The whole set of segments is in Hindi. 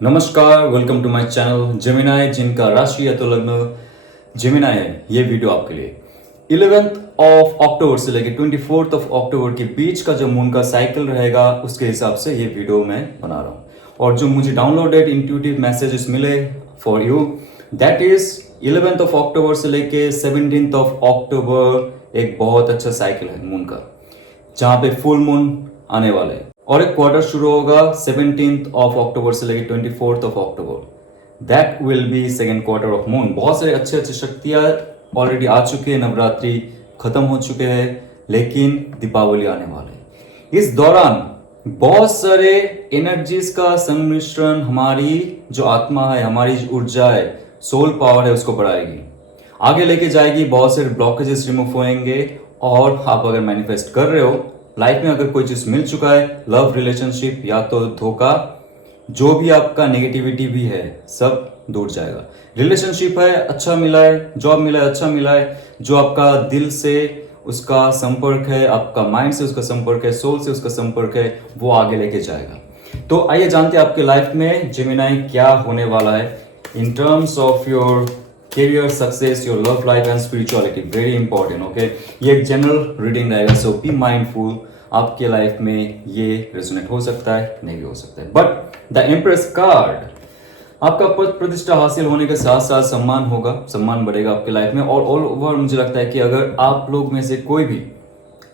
नमस्कार, welcome to my channel Gemini, जिनका राशि या तो लग्न जेमिनाई है। ये वीडियो आपके लिए 11th ऑफ अक्टूबर से लेकर 24th ऑफ अक्टूबर के बीच का जो मून का साइकिल रहेगा उसके हिसाब से ये वीडियो मैं बना रहा हूँ। और जो मुझे डाउनलोडेड इंट्यूटिव मैसेजेस मिले for you, that is 11th of October से लेके 17th ऑफ अक्टूबर एक बहुत अच्छा साइकिल है मून का, जहां पे फुल मून आने वाला है और एक क्वार्टर शुरू होगा 17th ऑफ अक्टूबर से लेकर 24th of October. That will be second quarter of moon. बहुत सारे अच्छे अच्छे शक्तियां ऑलरेडी आ चुके हैं, नवरात्रि खत्म हो चुके हैं, लेकिन दीपावली आने वाले हैं। इस दौरान बहुत सारे एनर्जीज का सम्मिश्रण हमारी जो आत्मा है, हमारी जो ऊर्जा है, सोल पावर है, उसको बढ़ाएगी, आगे लेके जाएगी। बहुत सारे ब्लॉकेजेस रिमूव होंगे। और आप अगर मैनिफेस्ट कर रहे हो, लाइफ में अगर कोई चीज मिल चुका है, लव रिलेशनशिप या तो धोखा, जो भी आपका नेगेटिविटी भी है, सब दूर जाएगा। रिलेशनशिप है अच्छा मिला है, जॉब मिला है अच्छा मिला है, जो आपका दिल से उसका संपर्क है, आपका माइंड से उसका संपर्क है, सोल से उसका संपर्क है, वो आगे लेके जाएगा। तो आइए जानते हैं आपके लाइफ में जेमिनाई क्या होने वाला है इन terms of your career success, your love life and spirituality. Very important, okay. ये एक जनरल रीडिंग रहेगा, सो बी माइंडफुल। आपके लाइफ में ये रेजोनेट हो सकता है, नहीं भी हो सकता है। बट द एम्प्रेस कार्ड, आपका पद प्रतिष्ठा हासिल होने के साथ साथ सम्मान होगा, सम्मान बढ़ेगा आपके लाइफ में। और ऑल ओवर मुझे लगता है कि अगर आप लोग में से कोई भी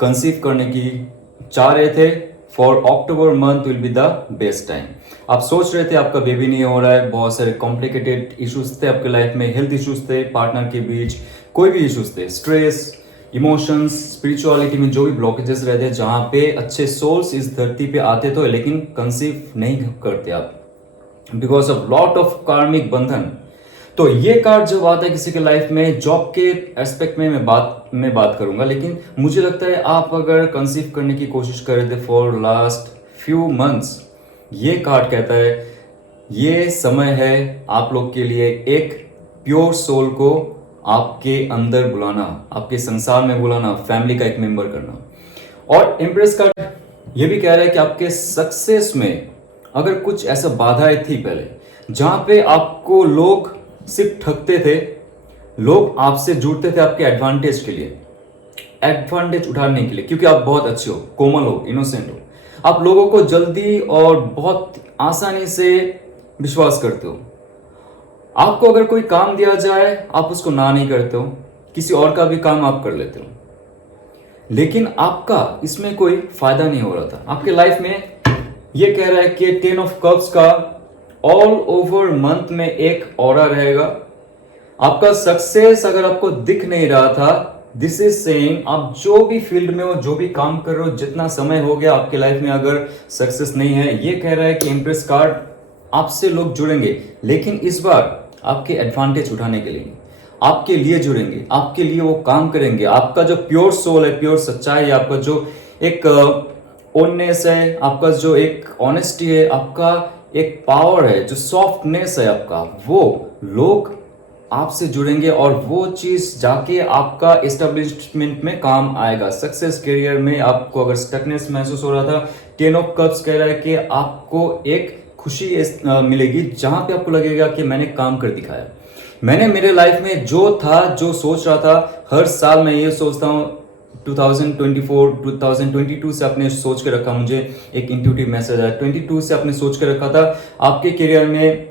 कंसीव करने की चाह रहे थे, for October month will be the best time. आप सोच रहे थे आपका बेबी नहीं हो रहा है, बहुत सारे कॉम्प्लिकेटेड इश्यूज थे आपके लाइफ में, हेल्थ इश्यूज थे, पार्टनर के बीच कोई भी इश्यूज थे, स्ट्रेस, इमोशंस, स्पिरिचुअलिटी में जो भी ब्लॉकेजेस रहते हैं, जहां पे अच्छे सोल्स इस धरती पे आते तो, लेकिन कंसीव नहीं करते आप बिकॉज ऑफ लॉट ऑफ कार्मिक बंधन। तो ये कार्ड जब आता है किसी के लाइफ में, जॉब के एस्पेक्ट में मैं बात करूंगा, लेकिन मुझे लगता है आप अगर कंसीव करने की कोशिश कर रहे थे फॉर लास्ट फ्यू मंथ्स, ये कार्ड कहता है ये समय है आप लोग के लिए एक प्योर सोल को आपके अंदर बुलाना, आपके संसार में बुलाना, फैमिली का एक मेंबर करना। और इम्प्रेस कार्ड ये भी कह रहा है कि आपके सक्सेस में अगर कुछ ऐसा बाधाएं थी पहले, जहां पे आपको लोग सिर्फ ठगते थे, लोग आपसे जुड़ते थे आपके एडवांटेज के लिए, एडवांटेज उठाने के लिए, क्योंकि आप बहुत अच्छे हो, कोमल हो, इनोसेंट हो, आप लोगों को जल्दी और बहुत आसानी से विश्वास करते हो। आपको अगर कोई काम दिया जाए आप उसको ना नहीं करते हो, किसी और का भी काम आप कर लेते हो, लेकिन आपका इसमें कोई फायदा नहीं हो रहा था। आपके लाइफ में ये कह रहा है कि 10 ऑफ कप्स का ऑल ओवर मंथ में एक ऑरा रहेगा। आपका सक्सेस अगर आपको दिख नहीं रहा था, दिस इज सेइंग आप जो भी फील्ड में हो, जो भी काम कर रहे हो, जितना समय हो गया आपके लाइफ में अगर सक्सेस नहीं है, ये कह रहा है कि इंप्रेस कार्ड आपसे लोग जुड़ेंगे, लेकिन इस बार आपके एडवांटेज उठाने के लिए, आपके लिए जुड़ेंगे, आपके लिए वो काम करेंगे। आपका जो प्योर सोल है, प्योर सच्चाई है, आपका जो एक ओननेस है, आपका जो एक ऑनेस्टी है, आपका एक पावर है, जो सॉफ्टनेस है आपका, वो लोग आपसे जुड़ेंगे और वो चीज जाके आपका एस्टेब्लिशमेंट में काम आएगा। सक्सेस करियर में आपको अगर स्टकनेस महसूस हो रहा था, 10 ऑफ कप्स कह रहा है कि आपको एक खुशी मिलेगी, जहां पे आपको लगेगा कि मैंने काम कर दिखाया, मैंने मेरे लाइफ में जो था, जो सोच रहा था। हर साल मैं ये सोचता हूँ, 2024 2022 से आपने सोच के रखा, मुझे एक इंट्यूटिव मैसेज आया, 22 से आपने सोच के रखा था आपके करियर में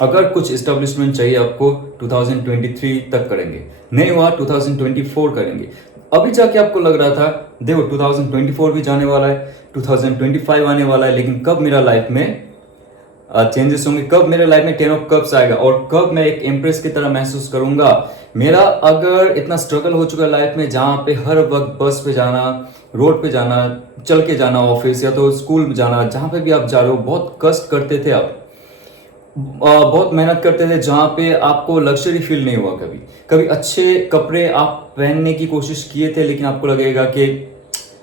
अगर कुछ एस्टेब्लिशमेंट चाहिए आपको 2023 तक करेंगे, नहीं हुआ 2024 करेंगे। अभी जाके आपको लग रहा था देखो 2024 भी जाने वाला है, 2025 आने वाला है, लेकिन कब मेरा लाइफ में चेंजेस होंगे, कब मेरे लाइफ में 10 ऑफ कप्स आएगा और कब मैं एक एम्प्रेस की तरह महसूस करूंगा। मेरा अगर इतना स्ट्रगल हो चुका है लाइफ में, जहां पे हर वक्त बस पे जाना, रोड पे जाना, चल के जाना ऑफिस या तो स्कूल में जाना, जहां पे भी आप जा रहे हो बहुत कष्ट करते थे आप, बहुत मेहनत करते थे, जहां पे आपको लग्जरी फील नहीं हुआ। कभी कभी अच्छे कपड़े आप पहनने की कोशिश किए थे, लेकिन आपको लगेगा कि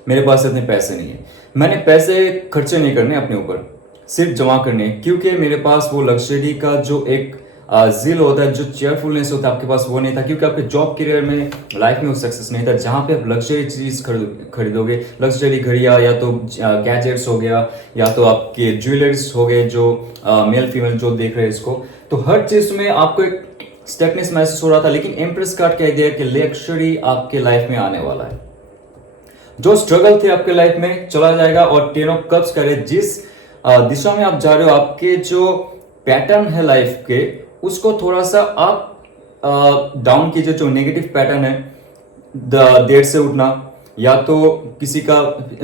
मेरे पास इतने पैसे नहीं है, मैंने पैसे खर्चे नहीं करने अपने ऊपर, सिर्फ जमा करने, क्योंकि मेरे पास वो लग्जरी का जो एक जिल होता है, जो चेयरफुलनेस होता है आपके पास, वो नहीं था, क्योंकि आपके जॉब करियर में, लाइफ में वो सक्सेस नहीं था। जहाँ पे आप लग्जरी चीज खरीदोगे, लग्जरी घड़िया या तो गैजेट्स हो गया या तो आपके ज्वेलरीज हो गए, जो मेल फीमेल जो देख रहे हैं इसको, तो हर चीज में आपको एक स्टेटनेस महसूस हो रहा था। लेकिन एम्प्रेस कार्ड कह दिया कि लग्जरी आपके लाइफ में आने वाला है, जो स्ट्रगल थे आपके लाइफ में चला जाएगा। और टेन ऑफ कप्स करे, जिस दिशा में आप जा रहे हो, आपके जो पैटर्न है लाइफ के, उसको थोड़ा सा आप डाउन कीजिए। जो नेगेटिव पैटर्न है, देर से उठना, या तो किसी का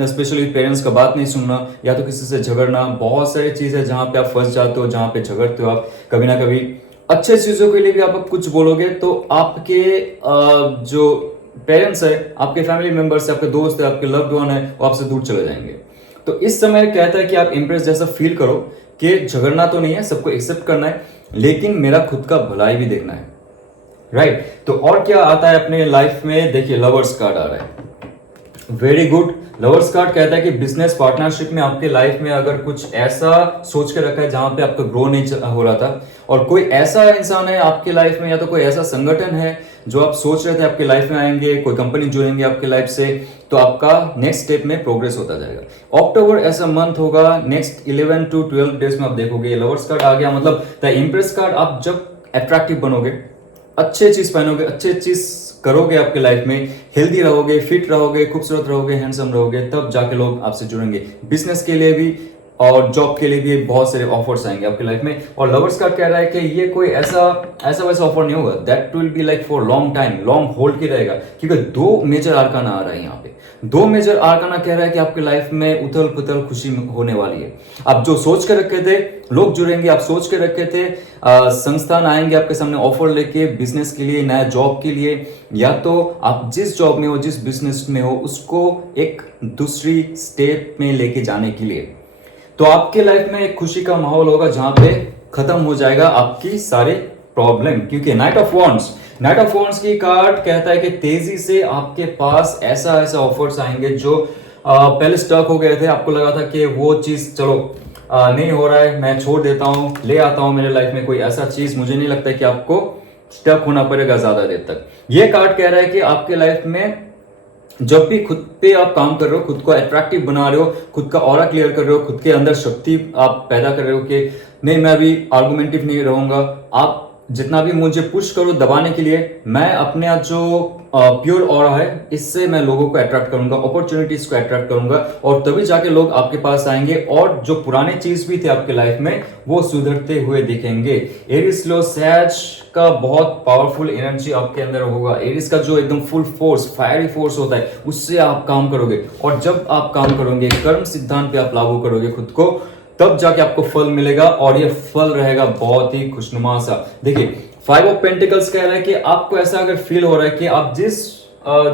स्पेशली पेरेंट्स का बात नहीं सुनना, या तो किसी से झगड़ना, बहुत सारी चीजें जहां पे आप फंस जाते हो, जहां पे झगड़ते हो आप कभी ना कभी। अच्छे चीजों के लिए भी आप कुछ बोलोगे तो आपके जो पेरेंट्स है, आपके फैमिली मेंबर्स है, आपके दोस्त है, आपके लव्ड वन है, वो आपसे दूर चले जाएंगे। तो इस समय कहता है कि आप इम्प्रेस जैसा फील करो कि झगड़ना तो नहीं है, सबको एक्सेप्ट करना है, लेकिन मेरा खुद का भलाई भी देखना है, राइट। तो और क्या आता है अपने लाइफ में, देखिए लवर्स कार्ड आ रहा है, वेरी गुड। लवर्स कार्ड कहता है कि बिजनेस पार्टनरशिप में आपके लाइफ में अगर कुछ ऐसा सोच के रखा है जहां पे आपका ग्रो नहीं हो रहा था, और कोई ऐसा इंसान है आपकी लाइफ में, या तो कोई ऐसा संगठन है जो आप सोच रहे थे आपके लाइफ में आएंगे, कोई कंपनी जुड़ेंगे आपके लाइफ से, तो आपका नेक्स्ट स्टेप में प्रोग्रेस होता जाएगा। अक्टूबर ऐसा मंथ होगा, नेक्स्ट 11 to 12 डेज में आप देखोगे लवर्स कार्ड आ गया। मतलब द इम्प्रेस कार्ड, आप जब अट्रैक्टिव बनोगे, अच्छे चीज पहनोगे, अच्छे चीज करोगे आपके लाइफ में, हेल्दी रहोगे, फिट रहोगे, खूबसूरत रहोगे, हैंडसम रहोगे, तब जाके लोग आपसे जुड़ेंगे। बिजनेस के लिए भी और जॉब के लिए भी बहुत सारे ऑफर्स आएंगे आपके लाइफ में। और लवर्स कार्ड कह रहा है कि ये कोई ऐसा वैसा ऑफर नहीं होगा, that will be like for long time, long hold की रहेगा। क्योंकि दो मेजर आर्काना आ रहा है यहाँ पे, दो मेजर आर्काना कह रहा है कि आपके लाइफ में उथल पुथल खुशी होने वाली है। आप जो सोच के रखे थे, लोग जुड़ेंगे, आप सोच के रखे थे, संस्थान आएंगे आपके सामने ऑफर लेके, बिजनेस के लिए, नया जॉब के लिए, या तो आप जिस जॉब में हो, जिस बिजनेस में हो, उसको एक दूसरी स्टेप में लेके जाने के लिए। तो आपके लाइफ में एक खुशी का माहौल होगा जहां पे खत्म हो जाएगा आपकी सारे प्रॉब्लम। क्योंकि नाइट ऑफ वॉन्ड्स की कार्ड कहता है कि तेजी से आपके पास ऐसा ऑफर्स आएंगे जो पहले स्टक हो गए थे, आपको लगा था कि वो चीज चलो नहीं हो रहा है, मैं छोड़ देता हूं, ले आता हूं मेरे लाइफ में कोई ऐसा चीज। मुझे नहीं लगता कि आपको स्टक होना पड़ेगा ज्यादा देर तक। ये कार्ड कह रहा है कि आपके लाइफ में जब भी खुद पे आप काम कर रहे हो, खुद को अट्रैक्टिव बना रहे हो, खुद का ऑरा क्लियर कर रहे हो, खुद के अंदर शक्ति आप पैदा कर रहे हो कि नहीं मैं अभी आर्गुमेंटिव नहीं रहूंगा, आप जितना भी मुझे पुश करो दबाने के लिए, मैं अपने जो प्योर ऑरा है, इससे मैं लोगों को अट्रैक्ट करूंगा, अपॉर्चुनिटीज को अट्रैक्ट करूंगा, और तभी जाके लोग आपके पास आएंगे, और जो पुराने चीज भी थे आपके लाइफ में वो सुधरते हुए दिखेंगे। एरिस लो सैज का बहुत पावरफुल एनर्जी आपके अंदर होगा। एरिस का जो एकदम फुल फोर्स, फायरी फोर्स होता है, उससे आप काम करोगे, और जब आप काम करोगे, कर्म सिद्धांत पे आप लागू करोगे खुद को, तब जाके आपको फल मिलेगा, और ये फल रहेगा बहुत ही खुशनुमा सा। देखिए 5 ऑफ पेंटिकल्स कह रहा है कि आपको ऐसा अगर फील हो रहा है कि आप जिस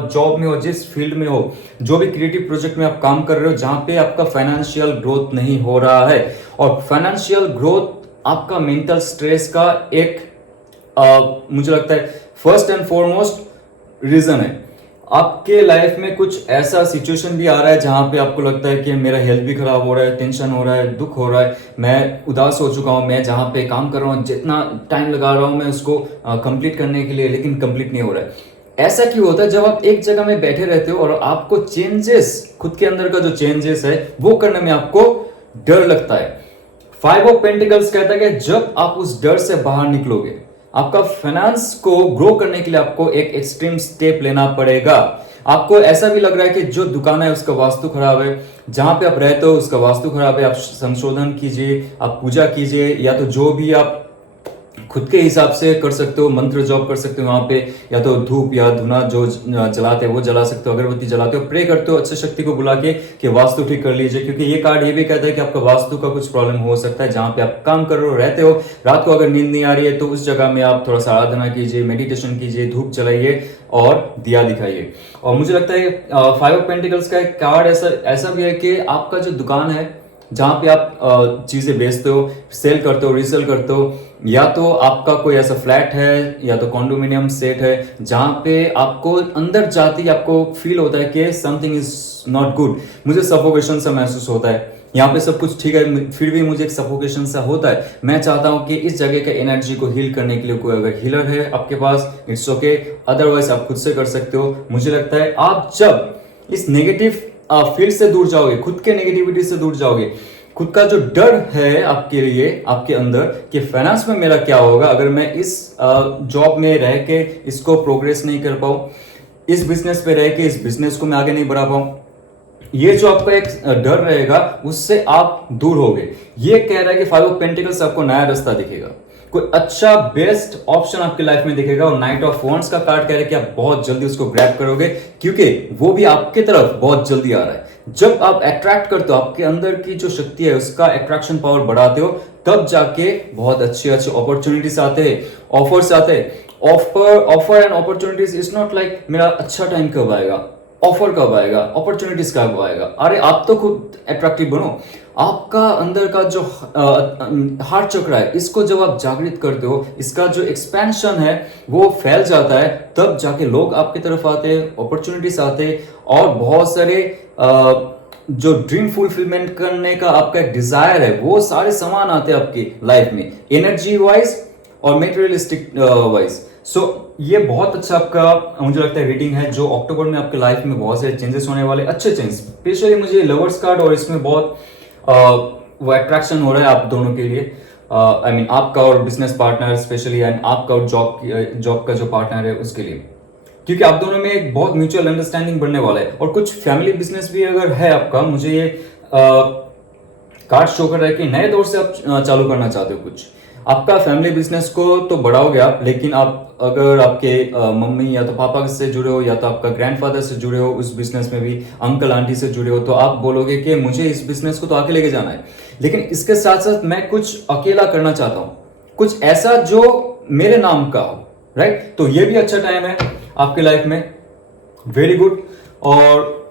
जॉब में हो, जिस फील्ड में हो, जो भी क्रिएटिव प्रोजेक्ट में आप काम कर रहे हो, जहां पे आपका फाइनेंशियल ग्रोथ नहीं हो रहा है, और फाइनेंशियल ग्रोथ आपका मेंटल स्ट्रेस का एक मुझे लगता है फर्स्ट एंड फॉरमोस्ट रीजन है। आपके लाइफ में कुछ ऐसा सिचुएशन भी आ रहा है जहां पे आपको लगता है कि मेरा हेल्थ भी खराब हो रहा है, टेंशन हो रहा है, दुख हो रहा है, मैं उदास हो चुका हूं, मैं जहां पे काम कर रहा हूं, जितना टाइम लगा रहा हूं मैं उसको कंप्लीट करने के लिए, लेकिन कंप्लीट नहीं हो रहा है। ऐसा क्यों होता है? जब आप एक जगह में बैठे रहते हो और आपको चेंजेस, खुद के अंदर का जो चेंजेस है वो करने में आपको डर लगता है। 5 ऑफ पेंटिकल्स कहता है कि जब आप उस डर से बाहर निकलोगे, आपका फाइनेंस को ग्रो करने के लिए आपको एक एक्सट्रीम स्टेप लेना पड़ेगा। आपको ऐसा भी लग रहा है कि जो दुकान है उसका वास्तु खराब है, जहां पे आप रहते हो उसका वास्तु खराब है, आप संशोधन कीजिए, आप पूजा कीजिए, या तो जो भी आप खुद के हिसाब से कर सकते हो, मंत्र जॉब कर सकते हो वहां पे, या तो धूप या धुना जो जलाते हो वो जला सकते हो, अगरबत्ती जलाते हो, प्रे करते हो अच्छे शक्ति को बुला के कि वास्तु ठीक कर लीजिए। क्योंकि ये कार्ड ये भी कहता है कि आपका वास्तु का कुछ प्रॉब्लम हो सकता है, जहां पे आप काम कर रहे हो, रहते हो, रात को अगर नींद नहीं आ रही है तो उस जगह में आप थोड़ा सा आराधना कीजिए, मेडिटेशन कीजिए, धूप जलाइए और दिया दिखाइए। और मुझे लगता है 5 ऑफ पेंटिकल्स का एक कार्ड ऐसा भी है कि आपका जो दुकान है जहां पे आप चीजें बेचते हो, सेल करते हो, रीसेल करते हो, या तो आपका कोई ऐसा फ्लैट है या तो कॉन्डोमिनियम सेट है जहां पे आपको अंदर जाते ही आपको फील होता है कि समथिंग इज नॉट गुड, मुझे सफोकेशन सा महसूस होता है, यहाँ पे सब कुछ ठीक है, फिर भी मुझे एक सफोकेशन सा होता है। मैं चाहता हूँ कि इस जगह के एनर्जी को हील करने के लिए कोई अगर हीलर है आपके पास, इट्स ओके, अदरवाइज आप खुद से कर सकते हो। मुझे लगता है आप जब इस नेगेटिव फील्ड से दूर जाओगे, खुद के नेगेटिविटी से दूर जाओगे, खुद का जो डर है आपके लिए, आपके अंदर कि फाइनेंस में मेरा क्या होगा अगर मैं इस जॉब में रह के इसको प्रोग्रेस नहीं कर पाऊं, इस बिजनेस पे रह के इस बिजनेस को मैं आगे नहीं बढ़ा पाऊं, ये जो आपका एक डर रहेगा उससे आप दूर होगे। ये कह रहा है कि 5 ऑफ पेंटिकल्स आपको नया रास्ता दिखेगा, कोई अच्छा बेस्ट ऑप्शन आपकी लाइफ में दिखेगा। और नाइट ऑफ वॉन्ड्स का कार्ड कह रहा है कि आप बहुत जल्दी उसको ग्रैब करोगे, क्योंकि वो भी आपके तरफ बहुत जल्दी आ रहा है। जब आप अट्रैक्ट करते हो, आपके अंदर की जो शक्ति है उसका अट्रैक्शन पावर बढ़ाते हो, तब जाके बहुत अच्छे अच्छे अपॉर्चुनिटीज आते हैं, ऑफर्स आते हैं। Offer and opportunities is not like मेरा अच्छा टाइम कब आएगा, ऑफर कब आएगा, अपॉर्चुनिटीज कब आएगा। अरे आप तो खुद अट्रैक्टिव बनो। आपका अंदर का जो हार्ट चक्र है, इसको जब आप जागृत करते हो, इसका जो एक्सपेंशन है वो फैल जाता है, तब जाके लोग आपकी तरफ आते हैं, अपॉर्चुनिटीज आते हैं, और बहुत सारे जो ड्रीम फुलफिलमेंट करने का आपका एक डिजायर है वो सारे सामान आते हैं आपकी लाइफ में, एनर्जी वाइज और मेटेरियलिस्टिक वाइज। सो ये बहुत अच्छा आपका मुझे लगता है रीडिंग है, जो अक्टूबर में आपके लाइफ में बहुत सारे चेंजेस होने वाले, अच्छे चेंज। स्पेशली मुझे लवर्स कार्ड और इसमें बहुत वो अट्रैक्शन हो रहा है आप दोनों के लिए, आई मीन आपका और बिजनेस पार्टनर स्पेशली, एंड आपका और जॉब का जो पार्टनर है उसके लिए, क्योंकि आप दोनों में एक बहुत म्यूचुअल अंडरस्टैंडिंग बनने वाला है। और कुछ फैमिली बिजनेस भी अगर है आपका, मुझे ये कार्ड शो कर रहा है कि नए दौर से आप चालू करना चाहते हो कुछ। आपका फैमिली बिजनेस को तो बढ़ाओगे आप, लेकिन आप अगर आपके मम्मी या तो पापा से जुड़े हो, या तो आपका ग्रैंडफादर से जुड़े हो उस बिजनेस में भी, अंकल आंटी से जुड़े हो, तो आप बोलोगे कि मुझे इस बिजनेस को तो आगे लेके जाना है, लेकिन इसके साथ साथ मैं कुछ अकेला करना चाहता हूँ, कुछ ऐसा जो मेरे नाम का हो, राइट। तो ये भी अच्छा टाइम है आपके लाइफ में, वेरी गुड। और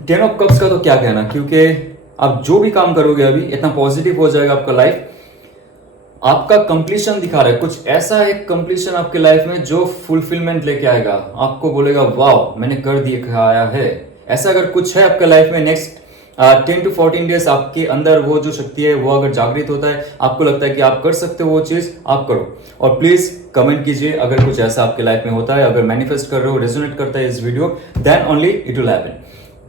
10 ऑफ कप्स का तो क्या कहना, क्योंकि आप जो भी काम करोगे अभी इतना पॉजिटिव हो जाएगा आपका लाइफ, आपका कंप्लीशन दिखा रहा है, कुछ ऐसा एक कंप्लीशन आपके लाइफ में जो फुलफिलमेंट लेके आएगा, आपको बोलेगा वाह मैंने कर दिखाया है। ऐसा अगर कुछ है आपके लाइफ में, नेक्स्ट 10 to 14 डेज आपके अंदर वो जो शक्ति है वो अगर जागृत होता है, आपको लगता है कि आप कर सकते हो वो चीज, आप करो। और प्लीज कमेंट कीजिए अगर कुछ ऐसा आपके लाइफ में होता है, अगर मैनिफेस्ट कर रहे हो, रेजोनेट करता है इस video, then only it will happen.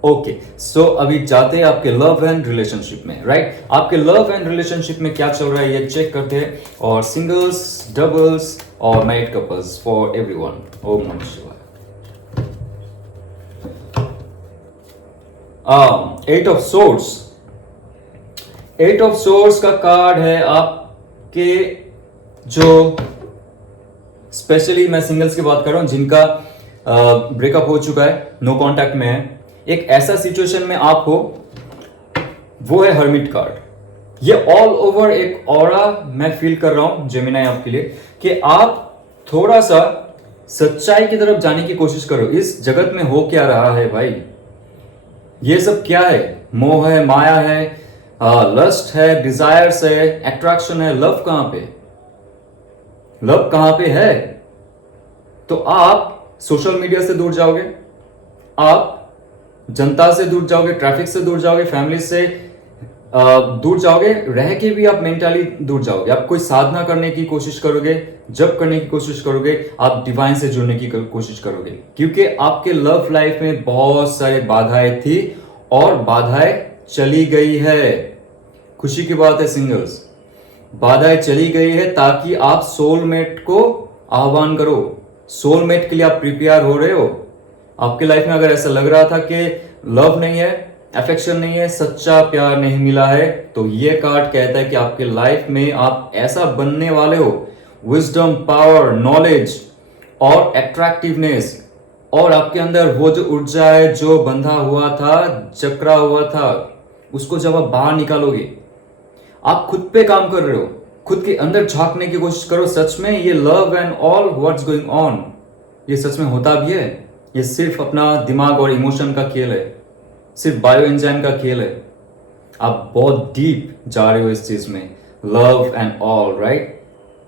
Okay, so अभी जाते हैं आपके लव एंड रिलेशनशिप में, राइट। आपके लव एंड रिलेशनशिप में क्या चल रहा है ये चेक करते हैं, और सिंगल्स, डबल्स और मैरिड कपल्स फॉर एवरीवन। ओम नमः शिवाय। 8 ऑफ सोर्ड्स। 8 ऑफ सोर्ड्स का कार्ड है आपके, जो स्पेशली मैं सिंगल्स की बात कर रहा हूं जिनका ब्रेकअप हो चुका है, नो कांटेक्ट में है, एक ऐसा सिचुएशन में आप हो, वो है हर्मिट कार्ड। ये ऑल ओवर एक ऑरा मैं फील कर रहा हूं जेमिनाई आपके लिए, कि आप थोड़ा सा सच्चाई की तरफ जाने की कोशिश करो। इस जगत में हो क्या रहा है भाई, ये सब क्या है, मोह है, माया है, लस्ट है, डिजायर्स है, अट्रैक्शन है, लव कहां पे, लव कहां पे है। तो आप सोशल मीडिया से दूर जाओगे, आप जनता से दूर जाओगे, ट्रैफिक से दूर जाओगे, फैमिली से दूर जाओगे, रह के भी आप मेंटली दूर जाओगे। आप कोई साधना करने की कोशिश करोगे, जब करने की कोशिश करोगे, आप डिवाइन से जुड़ने की कोशिश करोगे, क्योंकि आपके लव लाइफ में बहुत सारे बाधाएं थी और बाधाएं चली गई है। खुशी की बात है सिंगल्स, बाधाएं चली गई है ताकि आप सोलमेट को आह्वान करो। सोलमेट के लिए आप प्रिपेयर हो रहे हो। आपके लाइफ में अगर ऐसा लग रहा था कि लव नहीं है, अफेक्शन नहीं है, सच्चा प्यार नहीं मिला है, तो ये कार्ड कहता है कि आपके लाइफ में आप ऐसा बनने वाले हो, विजडम, पावर, नॉलेज और अट्रैक्टिवनेस, और आपके अंदर वो जो ऊर्जा है जो बंधा हुआ था, जकड़ा हुआ था, उसको जब आप बाहर निकालोगे, आप खुद पे काम कर रहे हो, खुद के अंदर झांकने की कोशिश करो। सच में ये love and all what's going on, ये सच में होता भी है, ये सिर्फ अपना दिमाग और इमोशन का खेल है, सिर्फ बायो एंजाइम का खेल है। आप बहुत डीप जा रहे हो इस चीज में, लव एंड ऑल, राइट।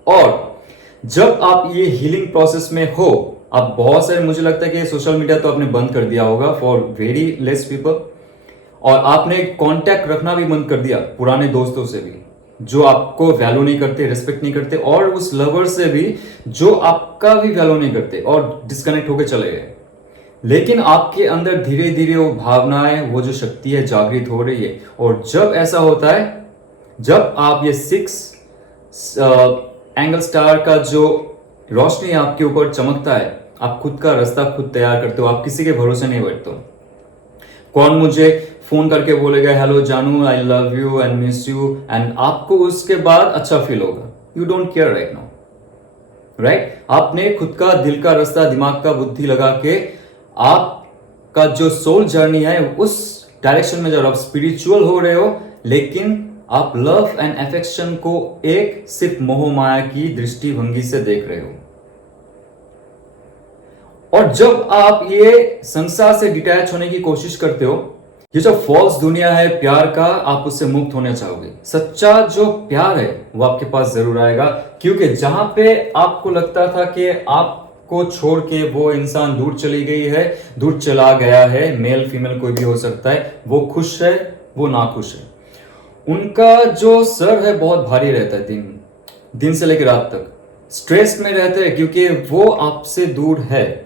और जब आप ये हीलिंग प्रोसेस में हो, आप बहुत सारे, मुझे लगता है कि सोशल मीडिया तो आपने बंद कर दिया होगा फॉर वेरी लेस पीपल, और आपने कांटेक्ट रखना भी बंद कर दिया पुराने दोस्तों से भी, जो आपको वैल्यू नहीं करते, रिस्पेक्ट नहीं करते, और उस लवर से भी जो आपका भी वैल्यू नहीं करते और डिस्कनेक्ट होकर चले गए। लेकिन आपके अंदर धीरे धीरे वो भावनाएं, वो जो शक्ति है जागृत हो रही है। और जब ऐसा होता है, जब आप ये 6 एंगल स्टार का जो रोशनी आपके ऊपर चमकता है, आप खुद का रास्ता खुद तैयार करते हो, आप किसी के भरोसे नहीं बैठते हो। कौन मुझे फोन करके बोलेगा हेलो जानू, I love you and miss you, and आपको उसके बाद अच्छा फील होगा। You don't care right now, right? आपने खुद का दिल का रास्ता, दिमाग का बुद्धि लगा के आपका जो सोल जर्नी है उस डायरेक्शन में जब आप स्पिरिचुअल हो रहे हो, लेकिन आप लव एंड अफेक्शन को एक सिर्फ मोह माया की दृष्टिभंगी से देख रहे हो। और जब आप ये संसार से डिटैच होने की कोशिश करते हो, ये जो फॉल्स दुनिया है प्यार का, आप उससे मुक्त होना चाहोगे। सच्चा जो प्यार है वो आपके पास जरूर आएगा, क्योंकि जहां पे आपको लगता था कि आपको छोड़ के वो इंसान दूर चली गई है, दूर चला गया है, मेल फीमेल कोई भी हो सकता है, वो खुश है, वो नाखुश है, उनका जो सर है बहुत भारी रहता है, दिन से लेकर रात तक स्ट्रेस में रहते हैं, क्योंकि वो आपसे दूर है।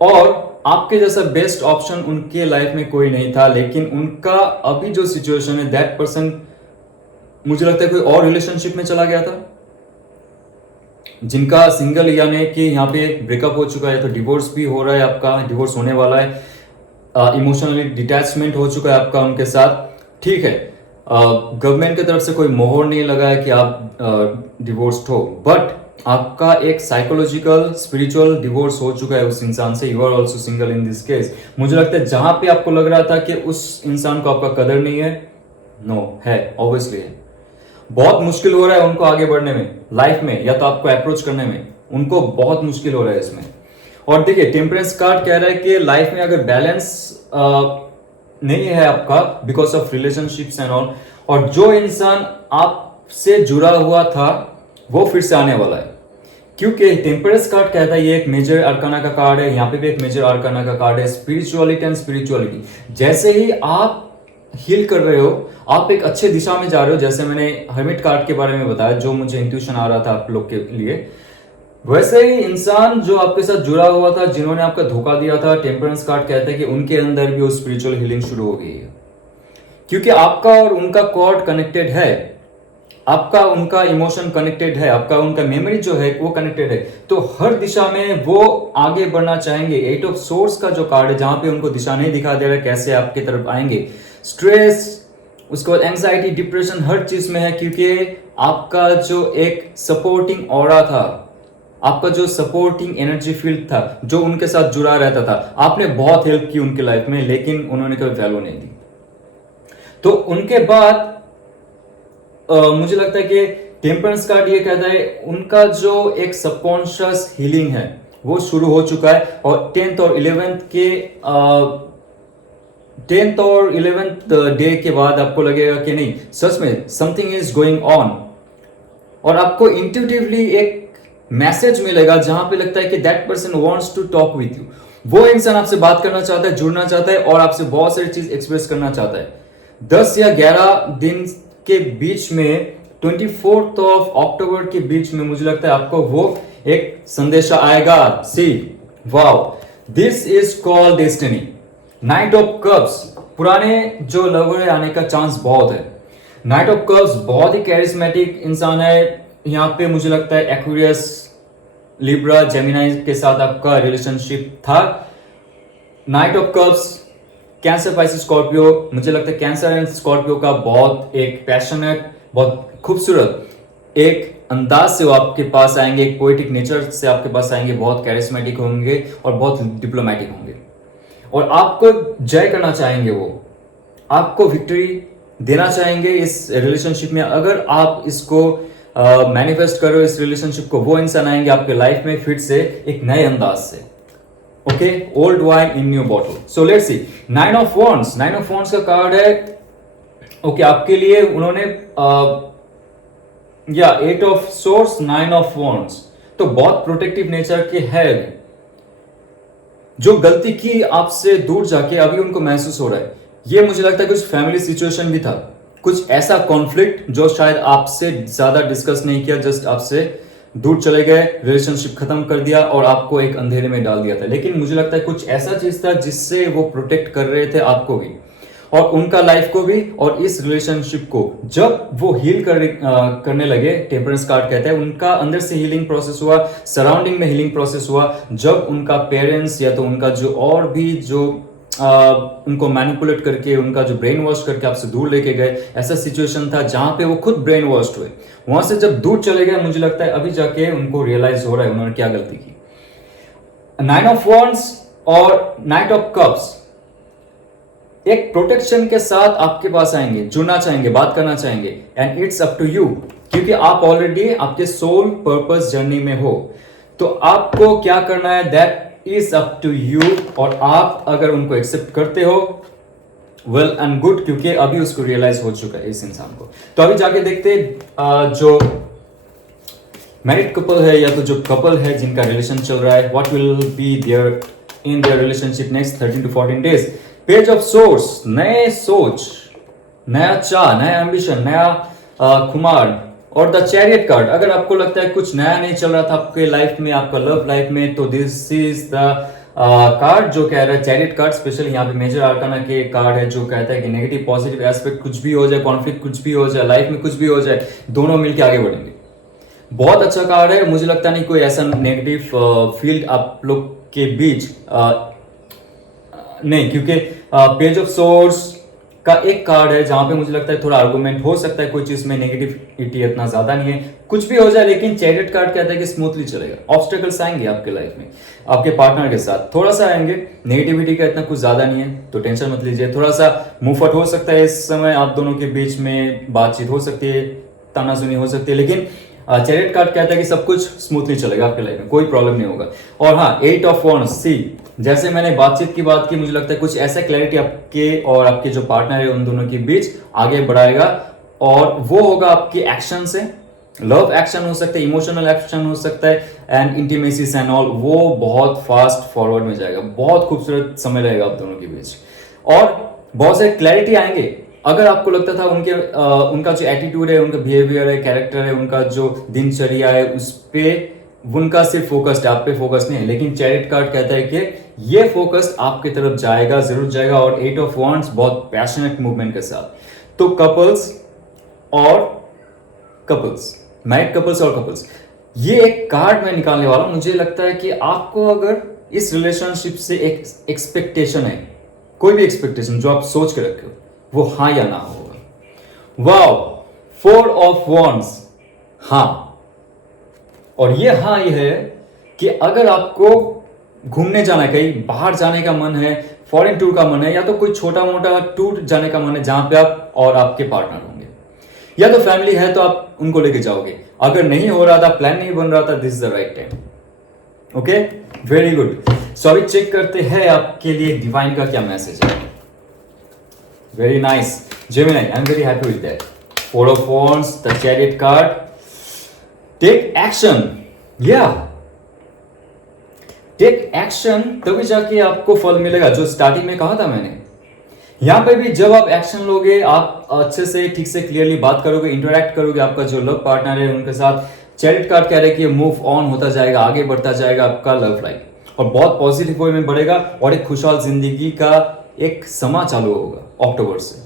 और आपके जैसा बेस्ट ऑप्शन उनके लाइफ में कोई नहीं था, लेकिन उनका अभी जो सिचुएशन है, दैट पर्सन मुझे लगता है कोई और रिलेशनशिप में चला गया था, जिनका सिंगल यानी कि यहाँ पे ब्रेकअप हो चुका है, तो डिवोर्स भी हो रहा है, आपका डिवोर्स होने वाला है, इमोशनली डिटैचमेंट हो चुका है आपका उनके साथ। ठीक है, गवर्नमेंट की तरफ से कोई मोहर नहीं लगा है कि आप डिवोर्स्ड हो, बट आपका एक साइकोलॉजिकल स्पिरिचुअल डिवोर्स हो चुका है उस इंसान से। You are also single in this case. मुझे लगता है जहां पे आपको लग रहा था कि उस इंसान को आपका कदर नहीं है, नो है, ऑब्वियसली है। बहुत मुश्किल हो रहा है उनको आगे बढ़ने में लाइफ में, या तो आपको अप्रोच करने में उनको बहुत मुश्किल हो रहा है इसमें। और देखिए, टेम्परेंस कार्ड कह रहा है कि लाइफ में अगर बैलेंस नहीं है आपका because of relationships and all, और जो इंसान आपसे जुड़ा हुआ था वो फिर से आने वाला है, क्योंकि टेम्परेंस कार्ड कहता है, ये एक मेजर आर्काना का कार्ड है, यहाँ पे भी एक मेजर आर्काना का कार्ड है, स्पिरिचुअलिटी एंड स्पिरिचुअलिटी। जैसे ही आप हील कर रहे हो, आप एक अच्छे दिशा में जा रहे हो, जैसे मैंने हर्मिट कार्ड के बारे में बताया, जो मुझे इंट्यूशन आ रहा था आप लोग के लिए, वैसे ही इंसान जो आपके साथ जुड़ा हुआ था, जिन्होंने आपका धोखा दिया था, टेम्परेंस कार्ड कहता है कि उनके अंदर भी वो स्पिरिचुअल हीलिंग शुरू हो गई है, क्योंकि आपका और उनका कॉर्ड कनेक्टेड है, आपका उनका इमोशन कनेक्टेड है, आपका उनका मेमोरी जो है वो कनेक्टेड है। तो हर दिशा में वो आगे बढ़ना चाहेंगे। 8 ऑफ सोर्स का जो कार्ड है, जहां पे उनको दिशा नहीं दिखा दे रहा है कैसे आपकी तरफ आएंगे, स्ट्रेस, उसके बाद एंजाइटी, डिप्रेशन, हर चीज में है, क्योंकि आपका जो एक सपोर्टिंग ऑरा था, आपका जो सपोर्टिंग एनर्जी फील्ड था, जो उनके साथ जुड़ा रहता था, आपने बहुत हेल्प की उनके लाइफ में, लेकिन उन्होंने कभी वैल्यू नहीं दी। तो उनके बाद मुझे लगता है कि टेम्परेंस कार्ड ये कहता है उनका जो एक सबकॉन्शियस हीलिंग है वो शुरू हो चुका है, और 10th और 11th डे के बाद आपको लगेगा कि नहीं, सच में समथिंग इज गोइंग ऑन, और आपको इंट्यूटिवली एक मैसेज मिलेगा जहां पे लगता है कि that person wants to talk with you. वो इंसान आपसे बात करना चाहता है, जुड़ना चाहता है, और आपसे बहुत सारी चीज एक्सप्रेस करना चाहता है। 10 या 11 दिन के बीच में, 24 ऑफ अक्टूबर के बीच में, मुझे लगता है आपको वो एक संदेशा आएगा। See wow, this is called destiny. Knight of cups, पुराने जो लवर है आने का चांस बहुत है। नाइट ऑफ कप्स बहुत ही कैरिस्मेटिक इंसान है। यहाँ पे मुझे लगता है एक्वेरियस, लिब्रा, जेमिनाई के साथ आपका रिलेशनशिप था। Night of cups, cancer, Pisces, Scorpio, मुझे लगता है कैंसर एंड स्कॉर्पियो का बहुत एक पैशनेट, बहुत खूबसूरत एक अंदाज से वो आपके पास आएंगे, एक पोएटिक नेचर से आपके पास आएंगे, बहुत कैरिस्मेटिक होंगे और बहुत डिप्लोमेटिक होंगे, और आपको जय करना चाहेंगे, वो आपको विक्ट्री देना चाहेंगे इस रिलेशनशिप में। अगर आप इसको मैनिफेस्ट करो, इस रिलेशनशिप को, वो इंसान आएंगे आपके लाइफ में फिर से एक नए अंदाज से। Okay, old wine in new bottle. So let's see, 9 of wands. 9 of wands का कार्ड है, ओके, आपके लिए उन्होंने 8 ऑफ सोर्स, 9 ऑफ वॉन्ड्स, तो बहुत प्रोटेक्टिव नेचर के है। जो गलती की आपसे दूर जाके अभी उनको महसूस हो रहा है, ये मुझे लगता है कुछ फैमिली सिचुएशन भी था, कुछ ऐसा कॉन्फ्लिक्ट जो शायद आपसे ज्यादा डिस्कस नहीं किया, जस्ट आपसे दूर चले गए, रिलेशनशिप खत्म कर दिया और आपको एक अंधेरे में डाल दिया था। लेकिन मुझे लगता है कुछ ऐसा चीज था जिससे वो प्रोटेक्ट कर रहे थे आपको भी और उनका लाइफ को भी, और इस रिलेशनशिप को जब वो हील करने लगे, टेम्परेंस कार्ड कहते हैं, उनका अंदर से हीलिंग प्रोसेस हुआ, सराउंडिंग में हीलिंग प्रोसेस हुआ, जब उनका पेरेंट्स या तो उनका जो और भी जो उनको मैनिपुलेट करके, उनका जो ब्रेन वॉश करके आपसे दूर लेके गए, ऐसा सिचुएशन था जहां पे वो खुद ब्रेन वॉश हुए, वहां से जब दूर चले गए, मुझे लगता है अभी जाके उनको रियलाइज हो रहा है उन्होंने क्या गलती की। 9 ऑफ वॉन्ड्स और नाइट ऑफ कप्स एक प्रोटेक्शन के साथ आपके पास आएंगे, जुड़ना चाहेंगे, बात करना चाहेंगे, and it's up to you, क्योंकि आप ऑलरेडी आपके सोल पर्पस जर्नी में हो। तो आपको क्या करना है, that is up to you, और आप अगर उनको एक्सेप्ट करते हो, वेल एंड गुड, क्योंकि अभी उसको रियलाइज हो चुका है इस इंसान को। तो अभी जाके देखते जो मैरिड कपल है या तो जो कपल है जिनका रिलेशन चल रहा है, what will be there in their relationship next 13 to 14 days. Page of swords, नए सोच, नया चाह, नया एम्बिशन, नया खुमार, और द चैरियट कार्ड। अगर आपको लगता है कुछ नया नहीं चल रहा था आपके लाइफ में, आपका लव लाइफ में, तो दिस इज द कार्ड जो कह रहा है, चैरियट कार्ड स्पेशली यहाँ पे मेजर आर्काना के कार्ड है, जो कहता है कि नेगेटिव पॉजिटिव एस्पेक्ट कुछ भी हो जाए, कॉन्फ्लिक्ट कुछ भी हो जाए, लाइफ में कुछ भी हो जाए, दोनों मिलकर आगे बढ़ेंगे। बहुत अच्छा कार्ड है, मुझे लगता नहीं कोई ऐसा नेगेटिव फील्ड आप लोग के बीच नहीं, क्योंकि पेज ऑफ सोर्स का एक कार्ड है जहां पे मुझे लगता है थोड़ा आर्गुमेंट हो सकता है, कोई चीज में नेगेटिविटी इतना ज्यादा नहीं है, कुछ भी हो जाए, लेकिन चैरियट कार्ड कहता है कि स्मूथली चलेगा। ऑब्स्टेकल्स आएंगे आपके लाइफ में, आपके पार्टनर के साथ थोड़ा सा आएंगे, नेगेटिविटी का इतना कुछ ज्यादा नहीं है, तो टेंशन मत लीजिए। थोड़ा सा मुंहफट हो सकता है इस समय, आप दोनों के बीच में बातचीत हो सकती है, तानाजुनी हो सकती है, लेकिन चैरियट कार्ड कहता है कि सब कुछ स्मूथली चलेगा आपके लाइफ में, कोई प्रॉब्लम नहीं होगा। और हाँ, 8 ऑफ वॉन्ड्स, सी जैसे मैंने बातचीत की बात की, मुझे लगता है कुछ ऐसा क्लैरिटी आपके और आपके जो पार्टनर है उन दोनों के बीच आगे बढ़ाएगा, और वो होगा आपके एक्शन से। लव एक्शन हो सकता है, इमोशनल एक्शन हो सकता है, एंड इंटीमेसीज एंड ऑल, वो बहुत फास्ट फॉरवर्ड में जाएगा, बहुत खूबसूरत समय रहेगा आप दोनों के बीच, और बहुत सारे क्लैरिटी आएंगे। अगर आपको लगता था उनका जो एटीट्यूड है, उनका बिहेवियर है, कैरेक्टर है, उनका जो दिनचर्या है, उस पे उनका सिर्फ फोकस्ड, आप पे फोकस नहीं है, लेकिन चैरियट कार्ड कहता है कि ये फोकस आपकी तरफ जाएगा, जरूर जाएगा, और 8 ऑफ वॉन्ड्स बहुत पैशनेट मूवमेंट के साथ। तो कपल्स और कपल्स, मैरिड कपल्स और कपल्स, ये एक कार्ड मैं निकालने वाला हूं। मुझे लगता है कि आपको अगर इस रिलेशनशिप से एक एक्सपेक्टेशन है, कोई भी एक्सपेक्टेशन जो आप सोच के रखे हो, वो हाँ या ना होगा। वाओ, 4 ऑफ वॉन्ड्स, हाँ। और ये हाँ ये है कि अगर आपको घूमने जाना है, कहीं बाहर जाने का मन है, फॉरेन टूर का मन है, या तो कोई छोटा मोटा टूर जाने का मन है जहां पे आप और आपके पार्टनर होंगे, या तो फैमिली है तो आप उनको लेके जाओगे। अगर नहीं हो रहा था, प्लान नहीं बन रहा था, this is the right time. Okay, very good. So अभी चेक करते हैं आपके लिए डिवाइन का क्या मैसेज है। Very nice Gemini, I am very happy with that. 4 of wands, the chariot card, take action, या टेक एक्शन, तभी जाके आपको फल मिलेगा, जो स्टार्टिंग में कहा था मैंने। यहां पे भी जब आप एक्शन लोगे, आप अच्छे से ठीक से क्लियरली बात करोगे, इंटरेक्ट करोगे आपका जो लव पार्टनर है उनके साथ, चैरियट कार्ड कह रहे हैं कि मूव ऑन होता जाएगा, आगे बढ़ता जाएगा आपका लव लाइफ, और बहुत पॉजिटिव वे में बढ़ेगा, और एक खुशहाल जिंदगी का एक समा चालू होगा अक्टूबर से।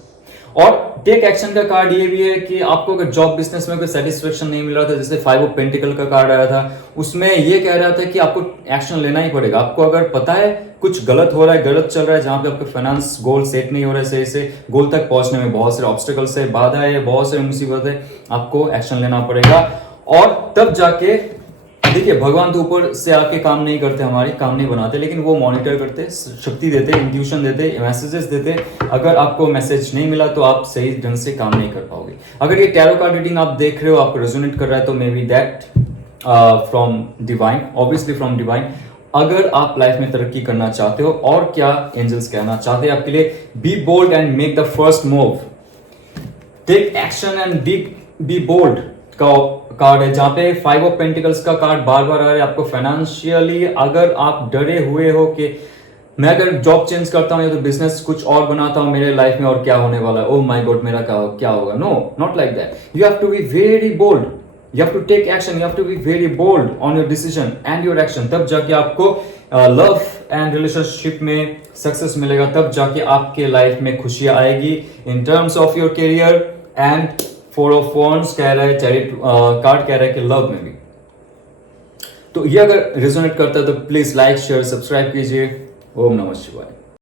और टेक एक्शन का कार्ड ये भी है कि आपको अगर जॉब बिजनेस में कोई सेटिस्फेक्शन नहीं मिल रहा था, जैसे 5 ऑफ पेंटिकल का कार्ड आया था, उसमें ये कह रहा था कि आपको एक्शन लेना ही पड़ेगा। आपको अगर पता है कुछ गलत हो रहा है, गलत चल रहा है, जहां पे आपका फाइनेंस गोल सेट नहीं हो रहा है सही से, गोल तक पहुंचने में बहुत सारे ऑब्स्टेकल्स है, बाधा है, बहुत सारी मुसीबत है, आपको एक्शन लेना पड़ेगा। और तब जाके देखिए, भगवान तो ऊपर से आके काम नहीं करते, हमारी काम नहीं बनाते, लेकिन वो मॉनिटर करते, शक्ति देते, इंट्यूशन देते, मैसेजेस देते। अगर आपको मैसेज नहीं मिला तो आप सही ढंग से काम नहीं कर पाओगे। अगर ये टैरो कार्ड रीडिंग आप देख रहे हो, आपको रेजोनेट कर रहा है, तो may be that from divine, obviously from divine. अगर आप लाइफ में तरक्की करना चाहते हो, और क्या एंजल्स कहना चाहते हैं आपके लिए, be bold and make the first move, take action and be bold का कार्ड है, जहां पे 5 ऑफ पेंटिकल्स का कार्ड बार बार आ रहा है। आपको फाइनेंशियली अगर आप डरे हुए हो कि मैं अगर जॉब चेंज करता हूँ या तो बिजनेस कुछ और बनाता हूँ मेरे लाइफ में और क्या होने वाला है, ओह माय गॉड मेरा क्या होगा, no, not like that. You have to be very bold, you have to take action, you have to be very bold on your decision and your action, तब जाके आपको लव एंड रिलेशनशिप में सक्सेस मिलेगा, तब जाके आपके लाइफ में खुशियां आएगी in terms of your career and four of wands कह रहा है, चैरिट कार्ड कह रहा है कि लव में भी। तो ये अगर रिजोनेट करता है तो प्लीज लाइक शेयर सब्सक्राइब कीजिए। ओम नमः शिवाय।